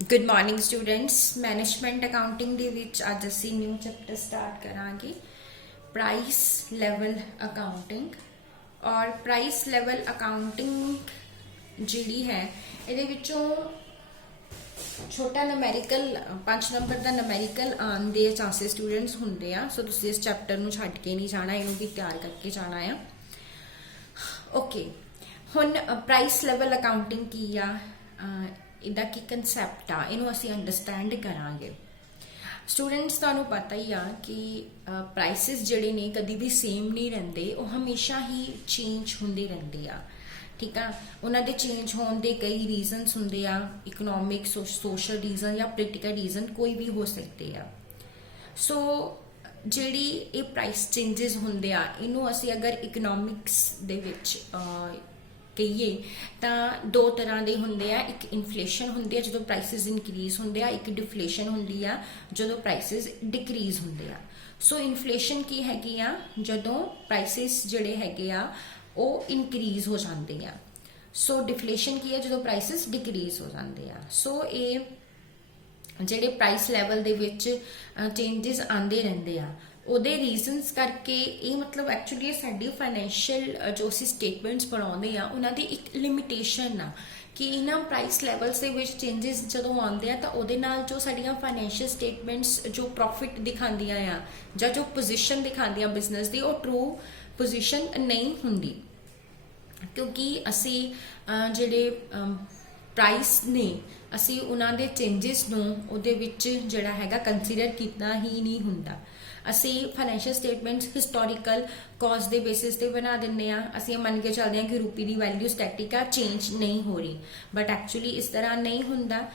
Good morning students. Management accounting ਦੇ ਵਿੱਚ ਅੱਜ ਅਸੀਂ ਨਿਊ ਚੈਪਟਰ ਸਟਾਰਟ ਕਰਾਂਗੇ, ਪ੍ਰਾਈਸ ਲੈਵਲ ਅਕਾਊਂਟਿੰਗ। ਔਰ ਪ੍ਰਾਈਸ ਲੈਵਲ ਅਕਾਊਂਟਿੰਗ ਜਿਹੜੀ ਹੈ ਇਹਦੇ ਵਿੱਚੋਂ ਛੋਟਾ ਨੰਬੈਰੀਕਲ 5 ਨੰਬਰ ਦਾ ਨੰਬੈਰੀਕਲ ਆਉਣ ਦੇ ਚਾਂਸਸ ਸਟੂਡੈਂਟਸ ਹੁੰਦੇ ਆ। ਸੋ ਤੁਸੀਂ ਇਸ ਚੈਪਟਰ ਨੂੰ ਛੱਡ ਕੇ ਨਹੀਂ ਜਾਣਾ, ਇਹਨੂੰ ਵੀ ਤਿਆਰ ਕਰਕੇ ਜਾਣਾ ਆ। ਓਕੇ, ਹੁਣ ਪ੍ਰਾਈਸ ਲੈਵਲ ਅਕਾਊਂਟਿੰਗ ਕੀ ਆ, ਇਹਦਾ ਕੀ ਕਨਸੈਪਟ ਆ, ਇਹਨੂੰ ਅਸੀਂ ਅੰਡਰਸਟੈਂਡ ਕਰਾਂਗੇ। ਸਟੂਡੈਂਟਸ ਤੁਹਾਨੂੰ ਪਤਾ ਹੀ ਆ ਕਿ ਪ੍ਰਾਈਸਿਸ ਜਿਹੜੇ ਨੇ ਕਦੀ ਵੀ ਸੇਮ ਨਹੀਂ ਰਹਿੰਦੇ, ਉਹ ਹਮੇਸ਼ਾ ਹੀ ਚੇਂਜ ਹੁੰਦੇ ਰਹਿੰਦੇ ਆ। ਠੀਕ ਆ, ਉਹਨਾਂ ਦੇ ਚੇਂਜ ਹੋਣ ਦੇ ਕਈ ਰੀਜ਼ਨਸ ਹੁੰਦੇ ਆ, ਇਕਨੋਮਿਕ, ਸੋਸ਼ਲ ਰੀਜ਼ਨ ਜਾਂ ਪੋਲੀਟੀਕਲ ਰੀਜ਼ਨ ਕੋਈ ਵੀ ਹੋ ਸਕਦੇ ਆ। ਸੋ ਜਿਹੜੀ ਇਹ ਪ੍ਰਾਈਸ ਚੇਂਜਸ ਹੁੰਦੇ ਆ, ਇਹਨੂੰ ਅਸੀਂ ਅਗਰ ਇਕਨੋਮਿਕਸ ਦੇ ਵਿੱਚ ਕਹੀਏ ਤਾਂ ਦੋ ਤਰ੍ਹਾਂ ਦੇ ਹੁੰਦੇ ਆ। ਇੱਕ ਇਨਫਲੇਸ਼ਨ ਹੁੰਦੀ ਆ ਜਦੋਂ ਪ੍ਰਾਈਸਿਸ ਇਨਕਰੀਜ਼ ਹੁੰਦੇ ਆ, ਇੱਕ ਡਿਫਲੇਸ਼ਨ ਹੁੰਦੀ ਆ ਜਦੋਂ ਪ੍ਰਾਈਸਿਸ ਡਿਕਰੀਜ਼ ਹੁੰਦੇ ਆ। ਸੋ ਇਨਫਲੇਸ਼ਨ ਕੀ ਹੈਗੀ ਆ, ਜਦੋਂ ਪ੍ਰਾਈਸਿਸ ਜਿਹੜੇ ਹੈਗੇ ਆ ਉਹ ਇਨਕਰੀਜ਼ ਹੋ ਜਾਂਦੇ ਆ। ਸੋ ਡਿਫਲੇਸ਼ਨ ਕੀ ਹੈ, ਜਦੋਂ ਪ੍ਰਾਈਸਿਸ ਡਿਕਰੀਜ਼ ਹੋ ਜਾਂਦੇ ਆ। ਸੋ ਇਹ ਜਿਹੜੇ ਪ੍ਰਾਈਸ ਲੈਵਲ ਦੇ ਵਿੱਚ ਚੇਂਜਸ ਆਉਂਦੇ ਰਹਿੰਦੇ ਆ, ਉਹਦੇ ਰੀਜ਼ਨਸ ਕਰਕੇ ਇਹ ਮਤਲਬ ਐਕਚੁਅਲੀ ਸਾਡੀ ਫਾਈਨੈਂਸ਼ੀਅਲ ਜੋ ਅਸੀਂ ਸਟੇਟਮੈਂਟਸ ਬਣਾਉਂਦੇ ਆ ਉਹਨਾਂ ਦੀ ਇੱਕ ਲਿਮਿਟੇਸ਼ਨ ਆ ਕਿ ਇਹਨਾਂ ਪ੍ਰਾਈਸ ਲੈਵਲਸ ਦੇ ਵਿੱਚ ਚੇਂਜਸ ਜਦੋਂ ਆਉਂਦੇ ਆ ਤਾਂ ਉਹਦੇ ਨਾਲ ਜੋ ਸਾਡੀਆਂ ਫਾਈਨੈਂਸ਼ੀਅਲ ਸਟੇਟਮੈਂਟਸ ਜੋ ਪ੍ਰੋਫਿਟ ਦਿਖਾਉਂਦੀਆਂ ਆ ਜਾਂ ਜੋ ਪੋਜੀਸ਼ਨ ਦਿਖਾਉਂਦੀਆਂ ਬਿਜ਼ਨਸ ਦੀ, ਉਹ ਟਰੂ ਪੋਜੀਸ਼ਨ ਨਹੀਂ ਹੁੰਦੀ। ਕਿਉਂਕਿ ਅਸੀਂ ਜਿਹੜੇ ਪ੍ਰਾਈਸ ਨੇ, ਅਸੀਂ ਉਹਨਾਂ ਦੇ ਚੇਂਜਸ ਨੂੰ ਉਹਦੇ ਵਿੱਚ ਜਿਹੜਾ ਹੈਗਾ ਕੰਸੀਡਰ ਕੀਤਾ ਹੀ ਨਹੀਂ ਹੁੰਦਾ। ਅਸੀਂ ਫਾਈਨੈਂਸ਼ੀਅਲ ਸਟੇਟਮੈਂਟਸ ਹਿਸਟੋਰੀਕਲ ਕਾਜ਼ ਦੇ ਬੇਸਿਸ ਤੇ ਬਣਾ ਦਿੰਦੇ ਆ। ਅਸੀਂ ਇਹ ਮੰਨ ਕੇ ਚੱਲਦੇ ਹਾਂ ਕਿ ਰੂਪੀ ਦੀ ਵੈਲਿਊ ਸਟੈਟਿਕ ਆ, ਚੇਂਜ ਨਹੀਂ ਹੋ ਰਹੀ, ਬਟ ਐਕਚੁਅਲੀ ਇਸ ਤਰ੍ਹਾਂ ਨਹੀਂ ਹੁੰਦਾ।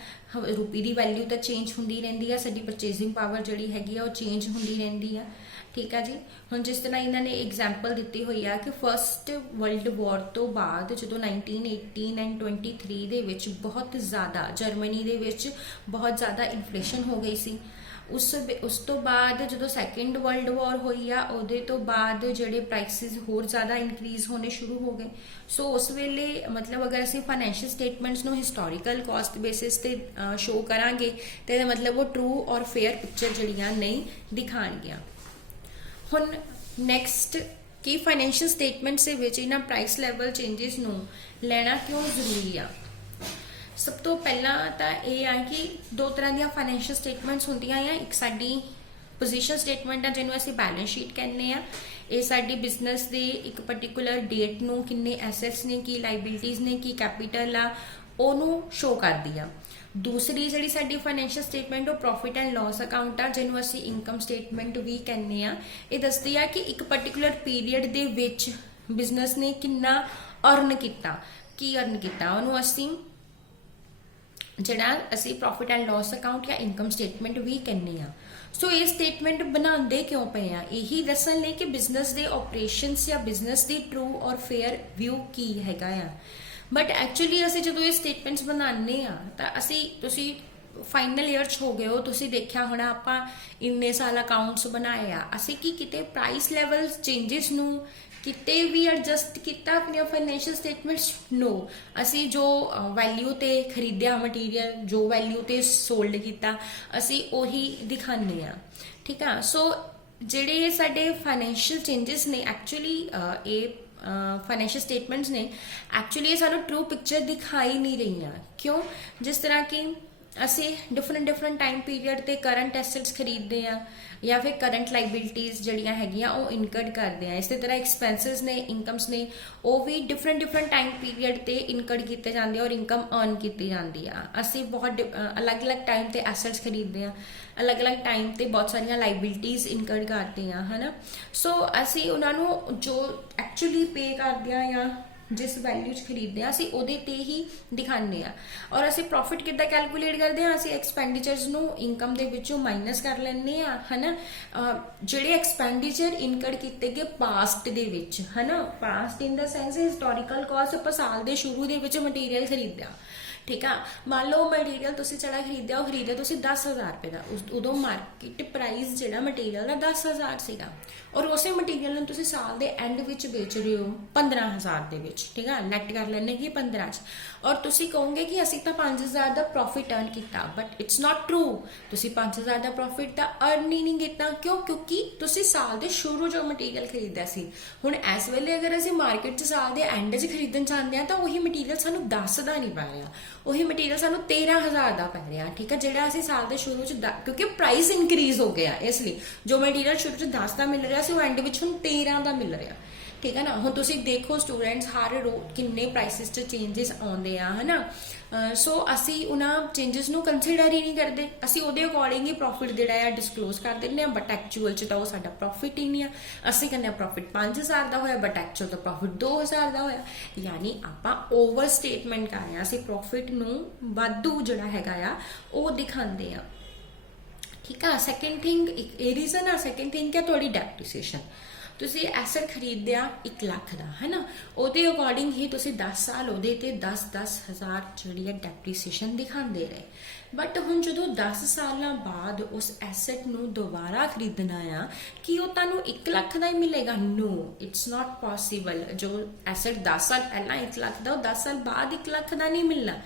ਰੂਪੀ ਦੀ ਵੈਲਿਊ ਤਾਂ ਚੇਂਜ ਹੁੰਦੀ ਰਹਿੰਦੀ ਆ, ਸਾਡੀ ਪਰਚੇਸਿੰਗ ਪਾਵਰ ਜਿਹੜੀ ਹੈਗੀ ਆ ਉਹ ਚੇਂਜ ਹੁੰਦੀ ਰਹਿੰਦੀ ਆ। ਠੀਕ ਆ ਜੀ। ਹੁਣ ਜਿਸ ਤਰ੍ਹਾਂ ਇਹਨਾਂ ਨੇ ਐਗਜ਼ਾਮਪਲ ਦਿੱਤੀ ਹੋਈ ਆ ਕਿ ਫਸਟ ਵਰਲਡ ਵਾਰ ਤੋਂ ਬਾਅਦ ਜਦੋਂ 1918 ਐਂਡ 23 ਦੇ ਵਿੱਚ ਬਹੁਤ ਜ਼ਿਆਦਾ ਜਰਮਨੀ ਦੇ ਵਿੱਚ ਬਹੁਤ ਜ਼ਿਆਦਾ ਇਨਫਲੇਸ਼ਨ ਹੋ ਗਈ ਸੀ। ਉਸ ਤੋਂ ਬਾਅਦ ਜਦੋਂ ਸੈਕਿੰਡ ਵਰਲਡ ਵਾਰ ਹੋਈ ਆ, ਉਹਦੇ ਤੋਂ ਬਾਅਦ ਜਿਹੜੇ ਪ੍ਰਾਈਸਿਸ ਹੋਰ ਜ਼ਿਆਦਾ ਇਨਕਰੀਜ਼ ਹੋਣੇ ਸ਼ੁਰੂ ਹੋ ਗਏ। ਸੋ ਉਸ ਵੇਲੇ ਮਤਲਬ ਅਗਰ ਅਸੀਂ ਫਾਈਨੈਂਸ਼ੀਅਲ ਸਟੇਟਮੈਂਟਸ ਨੂੰ ਹਿਸਟੋਰੀਕਲ ਕਾਸਟ ਬੇਸਿਸ ਤੇ ਸ਼ੋ ਕਰਾਂਗੇ ਤੇ ਇਹਦਾ ਮਤਲਬ ਉਹ ਟਰੂ ਔਰ ਫੇਅਰ ਪਿਕਚਰ ਜਿਹੜੀਆਂ ਨਹੀਂ ਦਿਖਾਣਗੀਆਂ। ਹੁਣ ਨੈਕਸਟ ਕੀ ਫਾਈਨੈਂਸ਼ੀਅਲ ਸਟੇਟਮੈਂਟਸ ਦੇ ਵਿੱਚ ਇਹਨਾਂ ਪ੍ਰਾਈਸ ਲੈਵਲ ਚੇਂਜਸ ਨੂੰ ਲੈਣਾ ਕਿਉਂ ਜ਼ਰੂਰੀ ਆ। ਸਭ ਤੋਂ ਪਹਿਲਾਂ ਤਾਂ ਇਹ ਆ ਕਿ ਦੋ ਤਰ੍ਹਾਂ ਦੀਆਂ ਫਾਈਨੈਂਸ਼ੀਅਲ ਸਟੇਟਮੈਂਟਸ ਹੁੰਦੀਆਂ ਆ। ਇੱਕ ਸਾਡੀ ਪੋਜੀਸ਼ਨ ਸਟੇਟਮੈਂਟ ਆ ਜਿਹਨੂੰ ਅਸੀਂ ਬੈਲੈਂਸ ਸ਼ੀਟ ਕਹਿੰਦੇ ਆ। ਇਹ ਸਾਡੀ ਬਿਜ਼ਨਸ ਦੇ ਇੱਕ ਪਾਰਟਿਕੂਲਰ ਡੇਟ ਨੂੰ ਕਿੰਨੇ ਐਸੈਟਸ ਨੇ, ਕੀ ਲਾਇਬਿਲਿਟੀਜ਼ ਨੇ, ਕੀ ਕੈਪੀਟਲ ਆ, ਉਹਨੂੰ ਸ਼ੋ ਕਰਦੀ ਆ। ਦੂਸਰੀ ਜਿਹੜੀ ਸਾਡੀ ਫਾਈਨੈਂਸ਼ੀਅਲ ਸਟੇਟਮੈਂਟ ਉਹ ਪ੍ਰੋਫਿਟ ਐਂਡ ਲਾਸ ਅਕਾਊਂਟ ਆ, ਜਿਹਨੂੰ ਅਸੀਂ ਇਨਕਮ ਸਟੇਟਮੈਂਟ ਵੀ ਕਹਿੰਦੇ ਆ। ਇਹ ਦੱਸਦੀ ਆ ਕਿ ਇੱਕ ਪਾਰਟਿਕੂਲਰ ਪੀਰੀਅਡ ਦੇ ਵਿੱਚ ਬਿਜ਼ਨਸ ਨੇ ਕਿੰਨਾ ਅਰਨ ਕੀਤਾ, ਕੀ ਅਰਨ ਕੀਤਾ, ਉਹਨੂੰ ਅਸੀਂ ਪ੍ਰੋਫਿਟ ਐਂਡ ਲਾਸ ਅਕਾਊਂਟ ਜਾਂ ਇਨਕਮ ਸਟੇਟਮੈਂਟ ਵੀ ਕਹਿੰਦੇ ਆ। ਸੋ ਇਹ ਸਟੇਟਮੈਂਟ ਬਣਾਉਂਦੇ ਕਿਉਂ ਪਏ ਆ, ਇਹੀ ਦੱਸਣ ਲਈ ਕਿ ਬਿਜ਼ਨਸ ਦੇ ਆਪਰੇਸ਼ਨਸ ਜਾਂ ਬਿਜ਼ਨਸ ਦੀ ਟਰੂ ਔਰ ਫੇਅਰ ਵਿਊ ਕੀ ਹੈਗਾ ਆ। ਬਟ ਐਕਚੁਅਲੀ ਅਸੀਂ ਜਦੋਂ ਇਹ ਸਟੇਟਮੈਂਟਸ ਬਣਾਉਂਦੇ ਆ ਤਾਂ ਤੁਸੀਂ ਫਾਈਨਲ ਈਅਰ 'ਚ ਹੋ ਗਏ ਹੋ, ਤੁਸੀਂ ਦੇਖਿਆ ਹੋਣਾ ਆਪਾਂ ਇੰਨੇ ਸਾਲ ਅਕਾਊਂਟਸ ਬਣਾਏ ਆ, ਅਸੀਂ ਕੀ ਕਿਤੇ ਪ੍ਰਾਈਸ ਲੈਵਲ ਚੇਂਜਸ ਨੂੰ ਕਿਤੇ ਵੀ ਐਡਜਸਟ ਕੀਤਾ ਆਪਣੀਆਂ ਫਾਈਨੈਂਸ਼ੀਅਲ ਸਟੇਟਮੈਂਟਸ? ਨੋ। ਅਸੀਂ ਜੋ ਵੈਲਿਊ ਤੇ ਖਰੀਦਿਆ ਮਟੀਰੀਅਲ, ਜੋ ਵੈਲਿਊ ਤੇ ਸੋਲਡ ਕੀਤਾ, ਅਸੀਂ ਉਹੀ ਦਿਖਾਉਂਦੇ ਆ। ਠੀਕ ਆ। ਸੋ ਜਿਹੜੇ ਸਾਡੇ ਫਾਈਨੈਂਸ਼ੀਅਲ ਚੇਂਜਸ ਨੇ, ਐਕਚੁਅਲੀ ਇਹ ਫਾਈਨੈਂਸ਼ੀਅਲ ਸਟੇਟਮੈਂਟਸ ਨੇ, ਐਕਚੁਅਲੀ ਸਾਨੂੰ ਟਰੂ ਪਿਕਚਰ ਦਿਖਾਈ ਨਹੀਂ ਰਹੀਆਂ। ਕਿਉਂ? ਜਿਸ ਤਰ੍ਹਾਂ ਕਿ ਅਸੀਂ ਡਿਫਰੈਂਟ ਟਾਈਮ ਪੀਰੀਅਡ ਤੇ ਕਰੰਟ ਐਸੈਟਸ ਖਰੀਦਦੇ ਆ ਜਾਂ ਫਿਰ ਕਰੰਟ ਲਾਇਬਿਲਿਟੀਜ਼ ਜਿਹੜੀਆਂ ਹੈਗੀਆਂ ਉਹ ਇਨਕਰਡ ਕਰਦੇ ਆ। ਇਸੇ ਤਰ੍ਹਾਂ ਐਕਸਪੈਂਸਿਸ ਨੇ, ਇਨਕਮਸ ਨੇ, ਉਹ ਵੀ ਡਿਫਰੈਂਟ ਟਾਈਮ ਪੀਰੀਅਡ ਤੇ ਇਨਕਰਡ ਕੀਤੇ ਜਾਂਦੇ ਆ ਔਰ ਇਨਕਮ ਅਰਨ ਕੀਤੀ ਜਾਂਦੀ ਆ। ਅਸੀਂ ਬਹੁਤ ਅਲੱਗ-ਅਲੱਗ ਟਾਈਮ ਤੇ ਐਸੈਟਸ ਖਰੀਦਦੇ ਆ, ਅਲੱਗ-ਅਲੱਗ ਟਾਈਮ ਤੇ ਬਹੁਤ ਸਾਰੀਆਂ ਲਾਇਬਿਲਿਟੀਜ਼ ਇਨਕਰਡ ਕਰਦੇ ਆ, ਹਨਾ। ਸੋ ਅਸੀਂ ਉਹਨਾਂ ਨੂੰ ਜੋ ਐਕਚੁਅਲੀ ਪੇ ਕਰਦੇ ਆ ਜਾਂ ਜਿਸ ਵੈਲਿਊ 'ਚ ਖਰੀਦਦੇ ਆ, ਅਸੀਂ ਉਹਦੇ ਤੇ ਹੀ ਦਿਖਾਉਂਦੇ ਆ। ਔਰ ਅਸੀਂ ਪ੍ਰੋਫਿਟ ਕਿੱਦਾਂ ਕੈਲਕੂਲੇਟ ਕਰਦੇ ਆ, ਅਸੀਂ ਐਕਸਪੈਂਡੀਚਰਸ ਨੂੰ ਇਨਕਮ ਦੇ ਵਿੱਚੋਂ ਮਾਈਨਸ ਕਰ ਲੈਂਦੇ ਆ, ਹਨਾ। ਜਿਹੜੇ ਐਕਸਪੈਂਡੀਚਰ ਇਨਕਰਡ ਕੀਤੇ ਗਏ ਪਾਸਟ ਦੇ ਵਿੱਚ, ਹਨਾ, ਪਾਸਟ ਇਨ ਦਾ ਸੈਂਸ ਹਿਸਟੋਰੀਕਲ ਕਾਸਟ, ਆਪਾਂ ਸਾਲ ਦੇ ਸ਼ੁਰੂ ਦੇ ਵਿੱਚ ਮਟੀਰੀਅਲ ਖਰੀਦਿਆ, ठीक है। मान लो मटीरियल तुसी चढ़ा खरीदे तुसी 10,000 रुपए का, उदों मार्केट प्राइस जिहड़ा मटीरियल का 10,000 सीगा, और उसे मटीरियल नूं तुसी साल दे एंड विच बेच रहे हो 15,000 दे विच, ठीक है, नैट कर लेने कि 15 च, और तुसी कहोगे कि असीं तां 5,000 का प्रॉफिट अर्न किया, बट इट्स नॉट ट्रू। तुसी 5,000 का प्रॉफिट तां अर्न ही नहीं किया, क्यों? क्योंकि तुसी साल दे शुरू जो मटीरियल खरीदा सी, हुण इस वेले अगर असीं मार्केट च साल दे एंड च खरीदण चाहते हैं तो वही मटीरियल सानूं 10 का नहीं पै रहा, वही मटीरियल सानूं 13,000 का पै रहा, ठीक है, जिहड़ा असीं साल दे शुरू च क्योंकि प्राइस इनक्रीज हो गया, इसलिए जो मटीरियल शुरू च 10 का मिल रहा सी वो एंड विच हुण 13 का मिल रहा, ठीक है ना। हुण तुसीं देखो स्टूडेंट्स हर रोज किन्ने प्राइसिस च चेंजिस आउंदे आ, है ना। सो असी उन्हां चेंजिस नूं कंसीडर ही नहीं करते, असी उहदे अकॉर्डिंग ही प्रॉफिट जिहड़ा है डिस्कलोज कर दिंदे आ, बट एक्चुअल च तां ओह साडा प्रॉफिट ही नहीं है। असी कहने प्रॉफिट 5,000 का होया, बट एक्चुअल तो प्रॉफिट 2,000 का होया, यानी आपां ओवर स्टेटमेंट कर रहे हां, असी प्रॉफिट नूं वाधू जिहड़ा हैगा आ ओह दिखांदे आ, ठीक है। सैकेंड थिंग ये रीजन आ, सैकेंड थिंग क्या थोड़ी डेप्रीसीएशन, तुसी एसेट खरीदया 1 लाख का, है ना, ਉਹਦੇ अकॉर्डिंग ही तुसी 10 साल ਉਹਦੇ ਤੇ 10,000 ਜਿਹੜੀ ਹੈ डेप्रीसीएशन दिखाते रहे, बट हुण ਜਦੋਂ 10 ਸਾਲਾਂ ਬਾਅਦ उस एसेट ਨੂੰ दोबारा खरीदना आ कि ਉਹ ਤੁਹਾਨੂੰ 1 ਲੱਖ ਦਾ ਹੀ ਮਿਲੇਗਾ? No, it's not possible. जो एसेट 10 साल पहला 1 ਲੱਖ ਦਾ, ਉਹ 10 साल बाद 1 ਲੱਖ ਦਾ नहीं मिलना,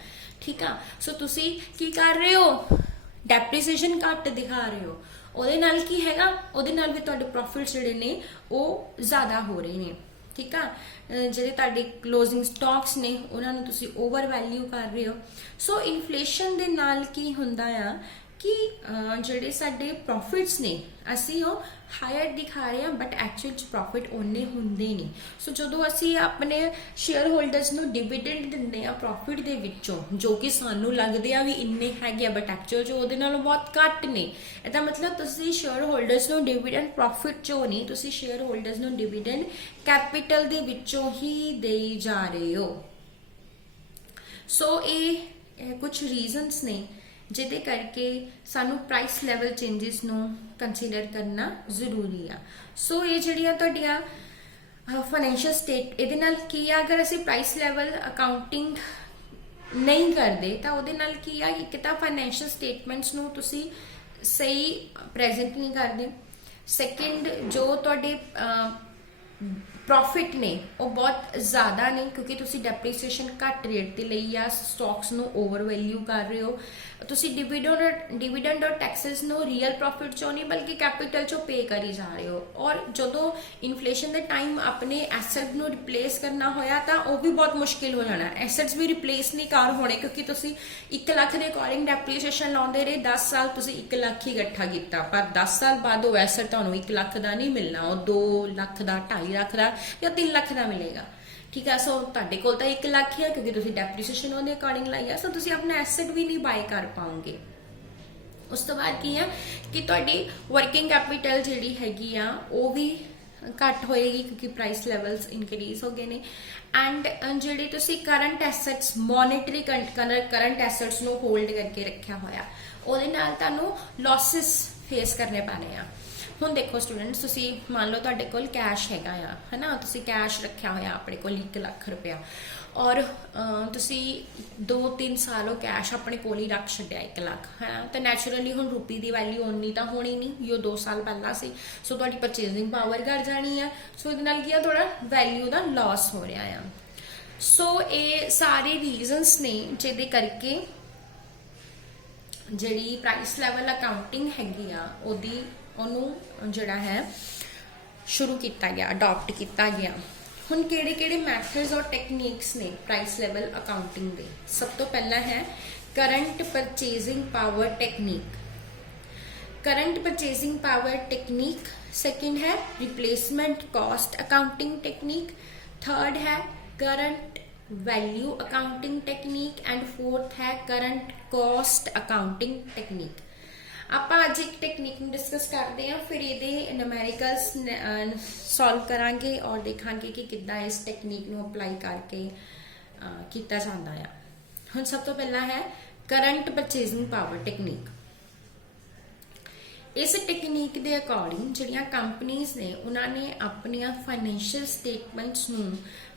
ठीक है। सो तुसी की कर रहे हो? डेप्रीसीएशन घट दिखा रहे हो, ਉਹਦੇ ਨਾਲ ਕੀ ਹੈਗਾ, ਉਹਦੇ ਨਾਲ ਵੀ ਤੁਹਾਡੇ ਪ੍ਰੋਫਿਟਸ ਜਿਹੜੇ ਨੇ ਉਹ ਜ਼ਿਆਦਾ ਹੋ ਰਹੇ ਨੇ, ਠੀਕ ਆ। ਜਿਹੜੇ ਤੁਹਾਡੇ ਕਲੋਜ਼ਿੰਗ ਸਟਾਕਸ ਨੇ ਉਹਨਾਂ ਨੂੰ ਤੁਸੀਂ ਓਵਰ ਵੈਲਿਊ ਕਰ ਰਹੇ ਹੋ। ਸੋ ਇਨਫਲੇਸ਼ਨ ਦੇ ਨਾਲ ਕੀ ਹੁੰਦਾ ਆ कि ਜਿਹੜੇ ਸਾਡੇ ਪ੍ਰੋਫਿਟਸ ਨੇ ਅਸੀਂ ਉਹ ਹਾਇਰ ਦਿਖਾ ਰਹੇ ਹਾਂ, ਬਟ ਐਕਚੁਅਲ ਚ ਪ੍ਰੋਫਿਟ ਉਹਨੇ ਹੁੰਦੇ ਨਹੀਂ। ਸੋ ਜਦੋਂ ਅਸੀਂ ਆਪਣੇ ਸ਼ੇਅਰ ਹੋਲਡਰਸ ਨੂੰ ਡਿਵੀਡੈਂਡ ਦਿੰਦੇ ਆ ਪ੍ਰੋਫਿਟ ਦੇ ਵਿੱਚੋਂ, ਜੋ ਕਿ ਸਾਨੂੰ ਲੱਗਦੇ ਆ ਵੀ ਇੰਨੇ ਹੈਗੇ ਆ, ਬਟ ਐਕਚੁਅਲ ਚ ਉਹਦੇ ਨਾਲੋਂ ਬਹੁਤ ਘੱਟ ਨੇ, ਇਹਦਾ ਮਤਲਬ ਤੁਸੀਂ ਸ਼ੇਅਰ ਹੋਲਡਰਸ ਨੂੰ ਡਿਵੀਡੈਂਡ ਪ੍ਰੋਫਿਟ ਚੋਂ ਨਹੀਂ, ਤੁਸੀਂ ਸ਼ੇਅਰ ਹੋਲਡਰਸ ਨੂੰ ਡਿਵੀਡੈਂਡ ਕੈਪੀਟਲ ਦੇ ਵਿੱਚੋਂ ਹੀ ਦੇਈ ਜਾ ਰਹੇ ਹੋ। ਸੋ ਇਹ ਕੁਝ ਰੀਜ਼ਨਸ ਨੇ ਜਿਹਦੇ ਕਰਕੇ ਸਾਨੂੰ ਪ੍ਰਾਈਸ ਲੈਵਲ ਚੇਂਜਸ ਨੂੰ ਕੰਸੀਡਰ ਕਰਨਾ ਜ਼ਰੂਰੀ ਆ। ਸੋ ਇਹ ਜਿਹੜੀਆਂ ਤੁਹਾਡੀਆਂ ਫਾਈਨੈਂਸ਼ੀਅਲ ਸਟੇਟ, ਇਹਦੇ ਨਾਲ ਕੀ ਆ, ਅਗਰ ਅਸੀਂ ਪ੍ਰਾਈਸ ਲੈਵਲ ਅਕਾਊਂਟਿੰਗ ਨਹੀਂ ਕਰਦੇ ਤਾਂ ਉਹਦੇ ਨਾਲ ਕੀ ਆ, ਇੱਕ ਤਾਂ ਫਾਈਨੈਂਸ਼ੀਅਲ ਸਟੇਟਮੈਂਟਸ ਨੂੰ ਤੁਸੀਂ ਸਹੀ ਪ੍ਰੈਜ਼ੈਂਟ ਨਹੀਂ ਕਰਦੇ, ਸੈਕਿੰਡ ਜੋ ਤੁਹਾਡੇ प्रॉफिट ने वो बहुत ज़्यादा ने, क्योंकि तुसी डेप्रीसीएशन घट रेट ते लई आ, स्टॉक्स नू ओवर वैल्यू कर रहे हो, तुसी डिविडेंड और टैक्सेस नू रियल प्रॉफिट चो नहीं बल्कि कैपिटल चो पे करी जा रहे हो। और जदों इन्फ्लेशन दे टाइम अपने एसेट नू रिप्लेस करना होया तां वो भी बहुत मुश्किल हो जाना, एसेट्स भी रिप्लेस नहीं कर होने, क्योंकि तुसी 1 लाख दे अकॉर्डिंग डेप्रीसीएशन लाउंदे रहे, 10 साल तुसी 1 लाख ही इकट्ठा कीता, पर 10 साल बाद वो एसेट तुहानू 1 लाख दा नहीं मिलना, वो 2 लाख दा, 2.5 लाख दा या 3 लाख का मिलेगा, ठीक है। सो तुहाडे कोल तां 1 लाख ही है, क्योंकि तुसीं डेप्रीसीएशन उहदे अकॉर्डिंग लाई है, सो तुसीं अपना एसेट भी नहीं बाय कर पाओगे। उस तो बाद की है कि तुहाडी वर्किंग कैपिटल जिहड़ी हैगी आ वो भी घट होएगी, क्योंकि प्राइस लैवल्स इनक्रीज हो गए ने। एंड जिहड़े तुसीं current assets, monetary current assets नूं होल्ड करके रखिया होया, उहदे नाल तुहानूं लॉसिस फेस करने पैने आ। ਹੁਣ देखो स्टूडेंट्स, तुसी मान लो तुहाडे कोल कैश हैगा आ, है ना, तुसी कैश रखिया होया अपने कोल 1 लाख रुपया, और तुसी 2-3 साल वो कैश अपने कोल ही रख छड्डिया 1 लाख, है ना, तो नैचुरली हुण रूपी की वैल्यू उन्नी तो होनी नहीं, यो 2 साल पहला सी, सो तुहाडी परचेजिंग पावर घट जानी है, सो इहदे नाल की थोड़ा वैल्यू का लॉस हो रहा है। सो ये सारे रीजनस ने जिहदे करके जिहड़ी प्राइस लैवल अकाउंटिंग हैगी आ ओहदी ਉਹਨੂੰ ਜਿਹੜਾ ਹੈ ਸ਼ੁਰੂ ਕੀਤਾ ਗਿਆ, ਅਡਾਪਟ ਕੀਤਾ ਗਿਆ। ਹੁਣ ਕਿਹੜੇ ਕਿਹੜੇ ਮੈਥਡਸ ਔਰ ਟੈਕਨੀਕਸ ਨੇ ਪ੍ਰਾਈਸ ਲੈਵਲ ਅਕਾਊਂਟਿੰਗ ਦੇ? ਸਭ ਤੋਂ ਪਹਿਲਾ ਹੈ current purchasing power technique, current purchasing power technique. Second है replacement cost accounting technique. Third है current value accounting technique and fourth है करंट कॉस्ट अकाउंटिंग टेक्निक। आप अज एक टेक्निक डिस्कस करते हैं, फिर ये न्यूमेरिकल्स सॉल्व करांगे और देखांगे कि किद्दां इस टेक्निक नूं अप्लाई करके किया जाता है। हुण सब तो पहला है करंट परचेजिंग पावर टेक्निक। इस टेक्नीक के अकॉर्डिंग ਜਿਹੜੀਆਂ कंपनीज ने उन्होंने अपन फाइनैशियल स्टेटमेंट्स ਨੂੰ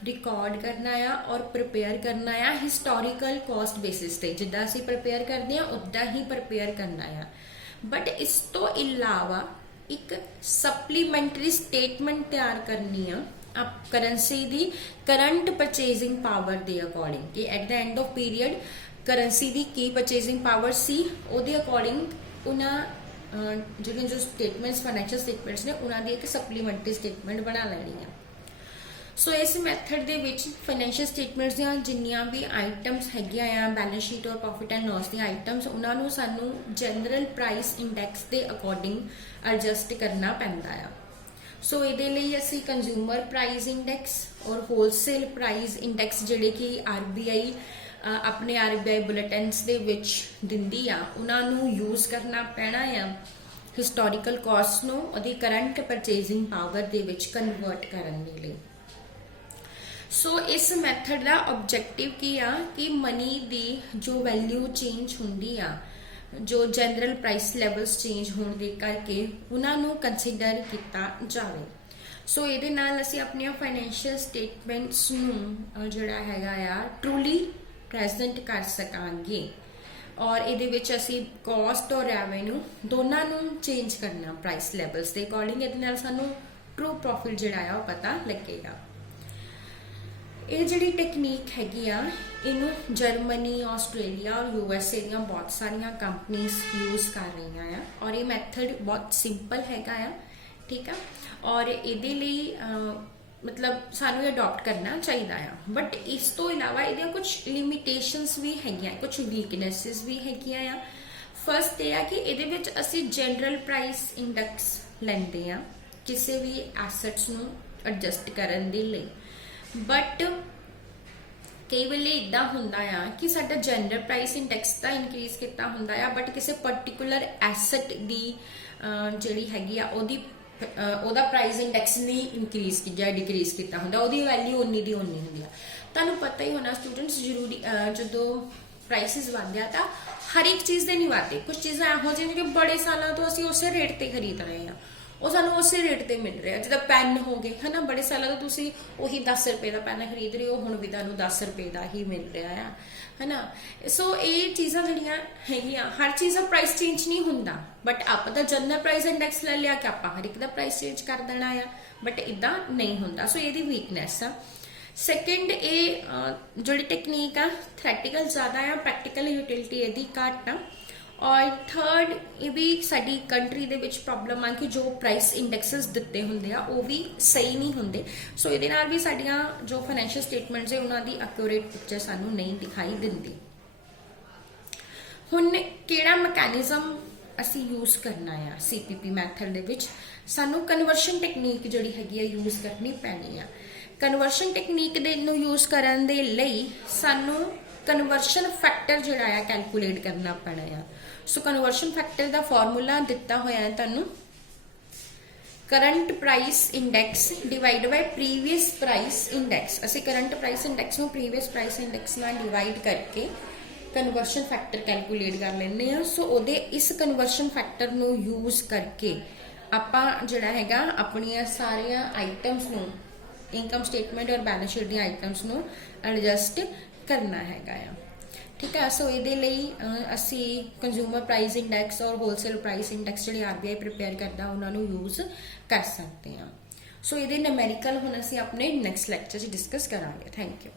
रिकॉर्ड करना है और प्रिपेयर करना है हिस्टोरिकल कॉस्ट बेसिस ते जिद्दां ਅਸੀਂ प्रिपेयर करते हैं उद्दां ही प्रिपेयर करना है। बट इस तो इलावा एक सप्लीमेंटरी स्टेटमेंट तैयार करनी है करंसी दी करंट परचेजिंग पावर के अकॉर्डिंग कि at the end of period currency की की परचेजिंग पावर सी उहदे अकॉर्डिंग उन्हां जो स्टेटमेंट्स फाइनैशियल स्टेटमेंट्स ने उन्होंने एक सप्लीमेंटरी स्टेटमेंट बना लैनी है। सो इस मैथड दे विच फाइनैशियल स्टेटमेंट्स दी जिन्नियां भी आइटम्स हैगियां आ बैलेंस शीट और profit and loss the items उन्होंने सानू जनरल प्राइस इंडैक्स के अकॉर्डिंग एडजस्ट करना पैंदा आ। सो ये लिए असी कंज्यूमर प्राइस इंडैक्स और होलसेल प्राइस इंडैक्स जिहड़े कि RBI अपने RBI बुलेटिन्स दे विच दिंदी आ उन्होंने यूज करना पैना आ हिस्टोरिकल कॉस्ट नूं उहदी करंट परचेजिंग पावर दे विच कन्वर्ट करन दे लई। सो इस मैथड का ऑब्जेक्टिव की आ कि मनी दी जो वैल्यू चेंज हुंदी आ जो जनरल प्राइस लैवल्स चेंज होने दे करके उन्होंने कंसीडर किया जाए। सो ये नाल असी अपनी फाइनैशियल स्टेटमेंट्स नूं जिहड़ा हैगा आ ट्रूली प्रेजेंट कर सकांगे और ये विच असी कॉस्ट और रेवेन्यू दोनों नूं चेंज करना प्राइस लैवल्स के अकॉर्डिंग ये नाल सानूं ट्रू प्रॉफिट जिहड़ा आ पता लगेगा। ये जिहड़ी टेक्नीक हैगी आ इनू जर्मनी ऑस्ट्रेलिया और USA दी बहुत सारिया कंपनीज यूज कर रही हैं और ये मैथड बहुत सिंपल हैगा आ ठीक है और ये मतलब सानू अडॉप्ट करना चाहिए आ। बट इस तो इलावा ये कुछ लिमिटेशंस भी हैगियां कुछ वीकनेसिस भी हैगियां आ। फर्स्ट ये कि ये असी जनरल प्राइस इंडैक्स लेंदे आ किसी भी एसेट्स नू एडजस्ट करन दे लई। बट कई वेले इदा हुंदा आ कि साडा जनरल प्राइस इंडैक्स तो इनक्रीज किया हुंदा आ बट किसी पर्टिकुलर एसेट दी जिहड़ी हैगी आ ओहदा प्राइस इंडैक्स नहीं इनक्रीज या डिक्रीज किया हुंदा ओहदी वैल्यू उन्नी दी उन्नी हुंदी आ। तुहानूं पता ही होना स्टूडेंट्स जरूरी जो प्राइसिस वधदे आ तां हर एक चीज़ दे नहीं वधदे कुछ चीज़ां इहो जिहियां कि बड़े सालों तो असीं उसे रेट ते खरीद रहे हैं वो सानू उसे रेट ते मिल रहा जिदा पैन हो गए है ना बड़े सालों तो तुसी वही 10 रुपए का पैन खरीद रहे हो हुण भी तुहानू 10 रुपए का ही मिल रहा है ना। सो ये चीज़ां जिहड़ियां हैगियां हर चीज़ का प्राइस चेंज नहीं हुंदा बट आप तो जनरल प्राइस इंडैक्स ले लिया कि आप हर एक दा प्राइस चेंज कर देना है बट इदा नहीं हुंदा। सो ये वीकनेस आ। सैकेंड ये जिहड़ी टेक्नीक आ थ्रैटिकल ज़्यादा आ प्रैक्टिकल यूटिलिटी इहदी घट आ। और थर्ड ये भी साडी कंट्री दे विच प्रॉब्लम आ कि जो प्राइस इंडैक्सिस दिते हुंदे आ वो भी सही नहीं हुंदे। सो इहदे नाल भी साडियां जो फाइनैशियल स्टेटमेंट्स है उन्हां दी एक्यूरेट पिक्चर सानू नहीं दिखाई दिंदी। हुण किहड़ा मैकेनिज्म असी यूज करना है CPP मैथड दे विच सानू कन्वर्शन टेक्नीक जिहड़ी हैगी आ यूज करनी पैनी आ। कन्वर्शन टेक्नीक दे नूं यूज करन दे लई सानू कन्वर्शन फैक्टर जिहड़ा है कैलकुलेट करना पैना है। सो कन्वर्शन फैक्टर का फॉर्मूला दिता होया है तुहानू current price index divide by previous price index. असी करंट प्राइस इंडैक्स नूं प्रीवियस प्राइस इंडैक्स नाल डिवाइड करके कन्वर्शन फैक्टर कैलकुलेट कर लेने आ। सो ओदे इस कन्वर्शन फैक्टर नूं यूज करके आपां जिहड़ा हैगा अपनियां सारियां आइटम्स नूं इनकम स्टेटमेंट और बैलेंस शीट दी आइटम्स नूं एडजस्ट करना हैगा आ ठीक है। सो ये असी कंज्यूमर प्राइस इंडैक्स और होलसेल प्राइस इंडैक्स जो RBI प्रिपेयर करता उन्होंने यूज कर सकते हैं। सो ये न्यूमेरिकल हुण असी अपने नैक्सट लैक्चर डिस्कस करांगे। Thank you.